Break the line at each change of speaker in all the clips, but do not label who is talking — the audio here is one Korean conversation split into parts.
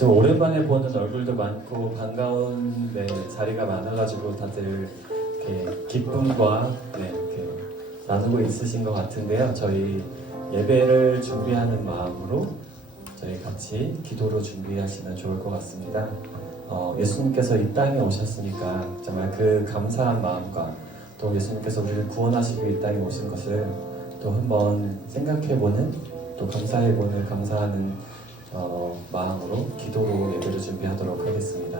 좀 오랜만에 보는 얼굴도 많고 반가운 네, 자리가 많아가지고 다들 이렇게 기쁨과 네, 이렇게 나누고 있으신 것 같은데요. 저희 예배를 준비하는 마음으로 저희 같이 기도로 준비하시면 좋을 것 같습니다. 어, 예수님께서 이 땅에 오셨으니까 정말 그 감사한 마음과 또 예수님께서 우리를 구원하시고 이 땅에 오신 것을 또 한번 생각해보는 또 감사해보는 감사하는 어, 마음으로 기도로 예배를 준비하도록 하겠습니다.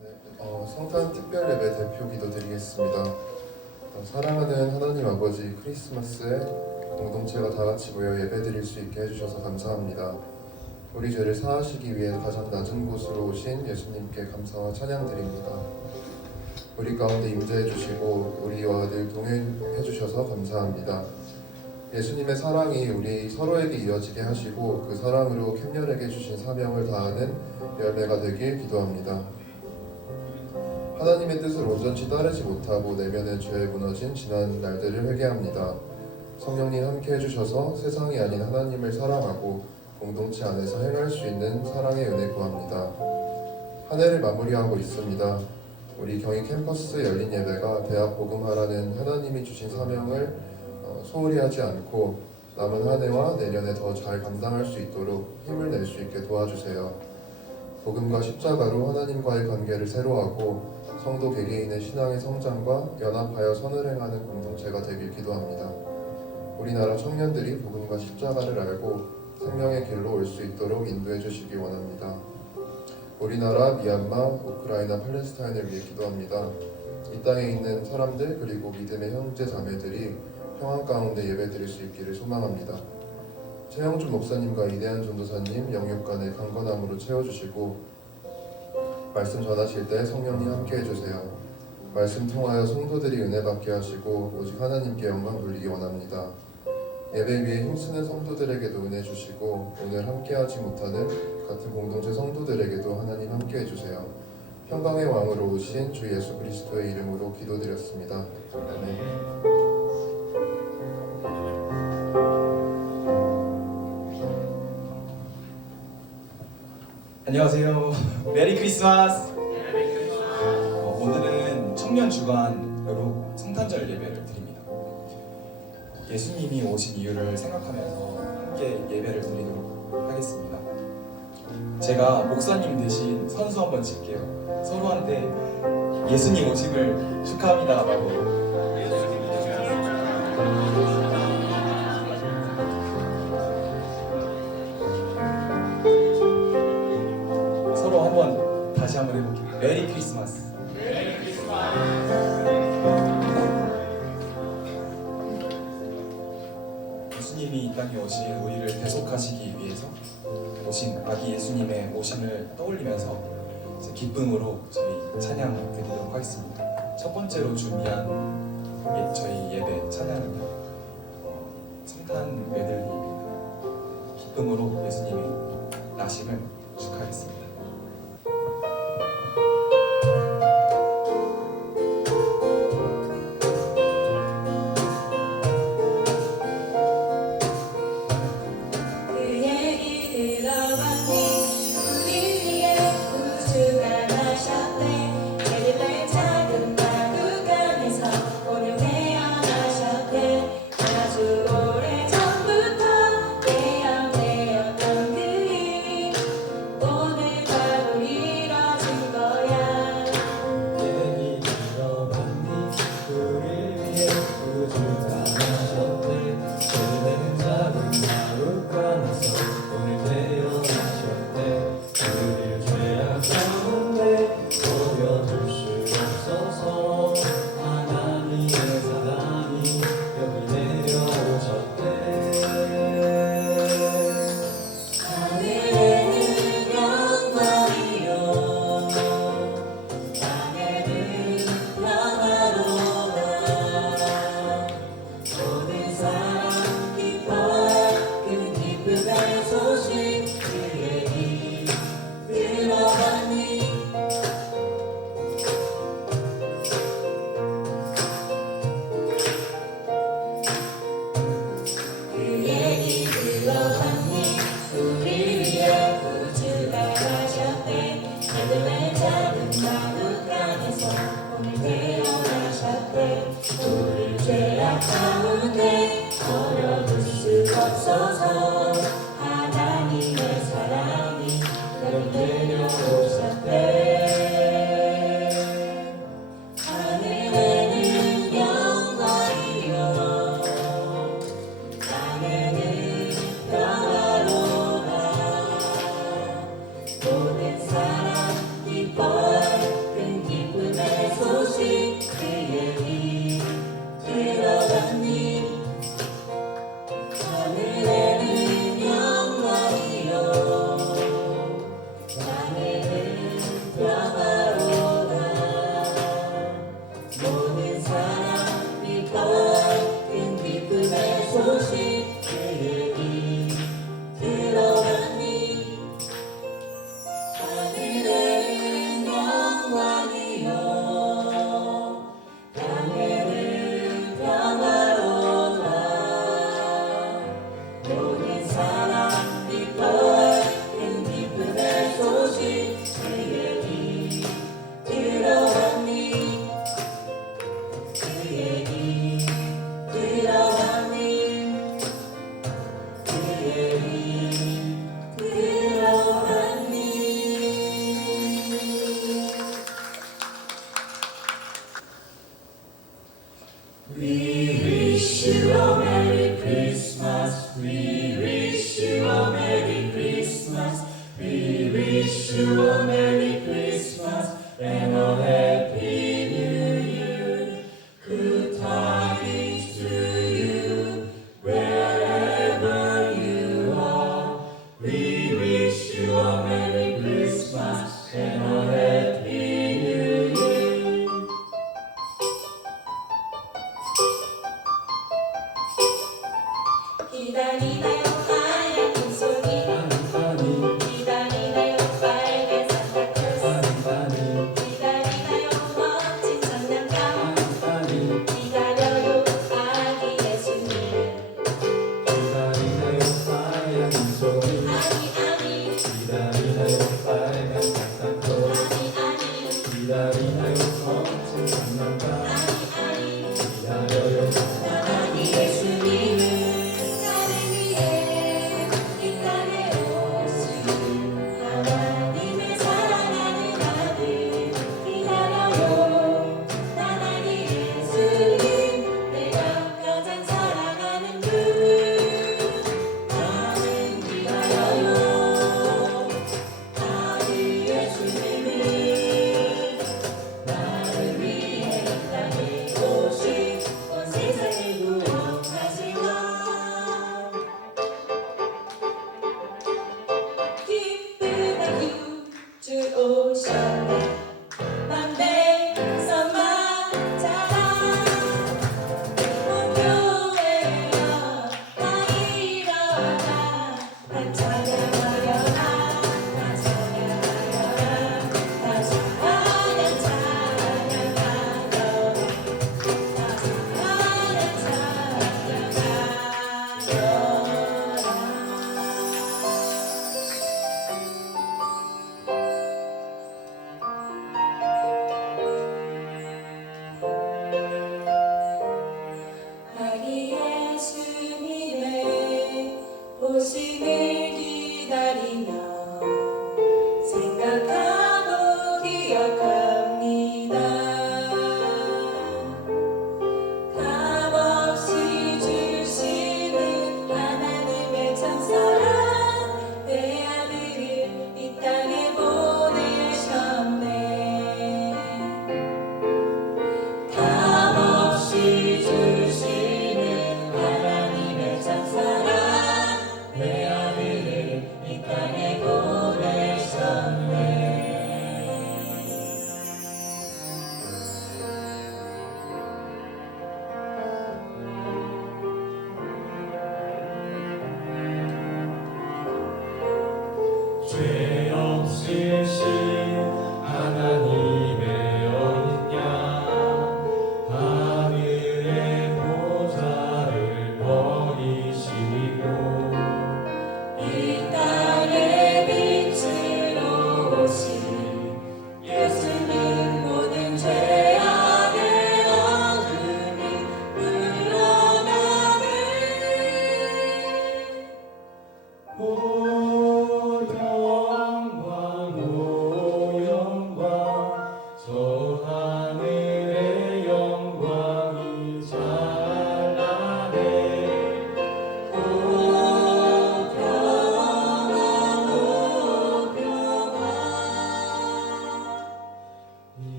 네, 어, 성탄 특별 예배 대표 기도 드리겠습니다. 어, 사랑하는 하나님 아버지 크리스마스에 공동체가 다 같이 모여 예배 드릴 수 있게 해주셔서 감사합니다. 우리 죄를 사하시기 위해 가장 낮은 곳으로 오신 예수님께 감사와 찬양 드립니다. 우리 가운데 임재해 주시고 우리와 늘 동행해 주셔서 감사합니다. 예수님의 사랑이 우리 서로에게 이어지게 하시고 그 사랑으로 캡년에게 주신 사명을 다하는 열매가 되길 기도합니다. 하나님의 뜻을 온전히 따르지 못하고 내면의 죄에 무너진 지난 날들을 회개합니다. 성령님 함께 해주셔서 세상이 아닌 하나님을 사랑하고 공동체 안에서 행할 수 있는 사랑의 은혜 구합니다. 한 해를 마무리하고 있습니다. 우리 경희 캠퍼스 열린 예배가 대학 복음화라는 하나님이 주신 사명을 어, 소홀히 하지 않고 남은 한 해와 내년에 더 잘 감당할 수 있도록 힘을 낼 수 있게 도와주세요. 복음과 십자가로 하나님과의 관계를 새로하고 성도 개개인의 신앙의 성장과 연합하여 선을 행하는 공동체가 되길 기도합니다. 우리나라 청년들이 복음과 십자가를 알고 생명의 길로 올 수 있도록 인도해 주시기 원합니다. 우리나라, 미얀마, 우크라이나, 팔레스타인을 위해 기도합니다. 이 땅에 있는 사람들 그리고 믿음의 형제 자매들이 평안 가운데 예배 드릴 수 있기를 소망합니다. 최영준 목사님과 이대한 전도사님 영육간의 강건함으로 채워주시고 말씀 전하실 때 성령님 함께 해주세요. 말씀 통하여 성도들이 은혜 받게 하시고 오직 하나님께 영광 돌리기 원합니다. 예배 위에 힘쓰는 성도들에게도 은혜 주시고 오늘 함께하지 못하는 같은 공동체 성도들에게도 하나님 함께 해 주세요. 평강의 왕으로 오신 주 예수 그리스도의 이름으로 기도드렸습니다. 아멘.
안녕하세요. 메리 크리스마스. 어, 오늘은 청년 주간으로 성탄절 예배를. 예수님이 오신 이유를 생각하면서 함께 예배를 드리도록 하겠습니다. 제가 목사님 대신 선수 한번 칠게요. 서로한테 예수님 오심을 축하합니다라고. 예수님이 이 땅에 오신 우리를 대속하시기 위해서 오신 아기 예수님의 오심을 떠올리면서 기쁨으로 저희 찬양 드리도록 하겠습니다. 첫 번째로 준비한 예, 저희 예배 찬양은요. 어, 성탄 메들리입니다. 기쁨으로 예수님의 나심을
기쁨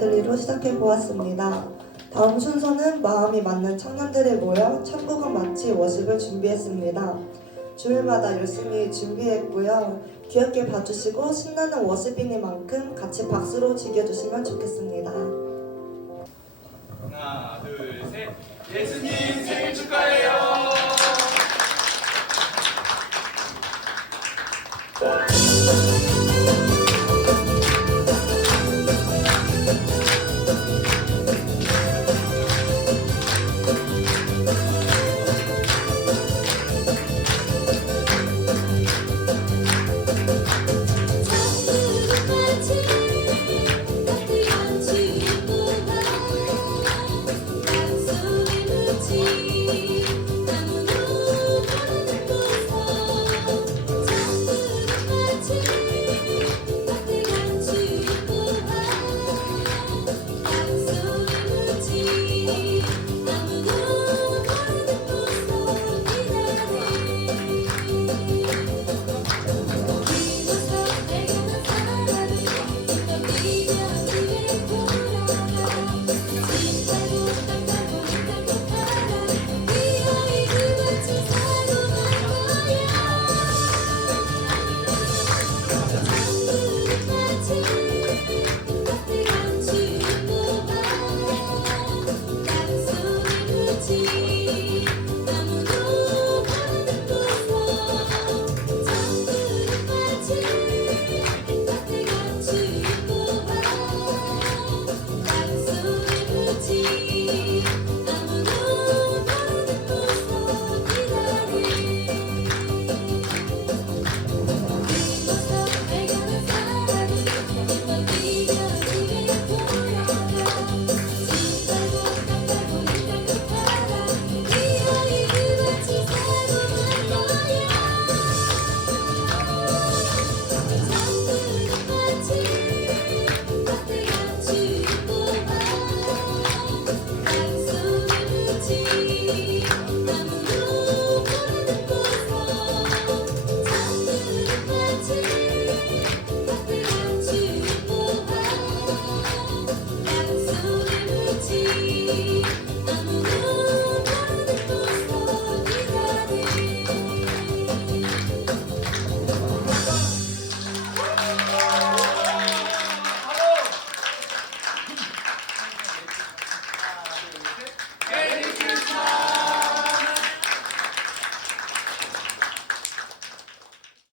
찬양 메들리로 시작해 보았습니다. 다음 순서는 마음이 맞는 청년들이 모여 천국은 마치 워십을 준비했습니다. 주일마다 열심히 준비했고요. 귀엽게 봐주시고 신나는 워십이니만큼 같이 박수로 즐겨주시면 좋겠습니다.
하나, 둘, 셋. 예수님 생일 축하해요.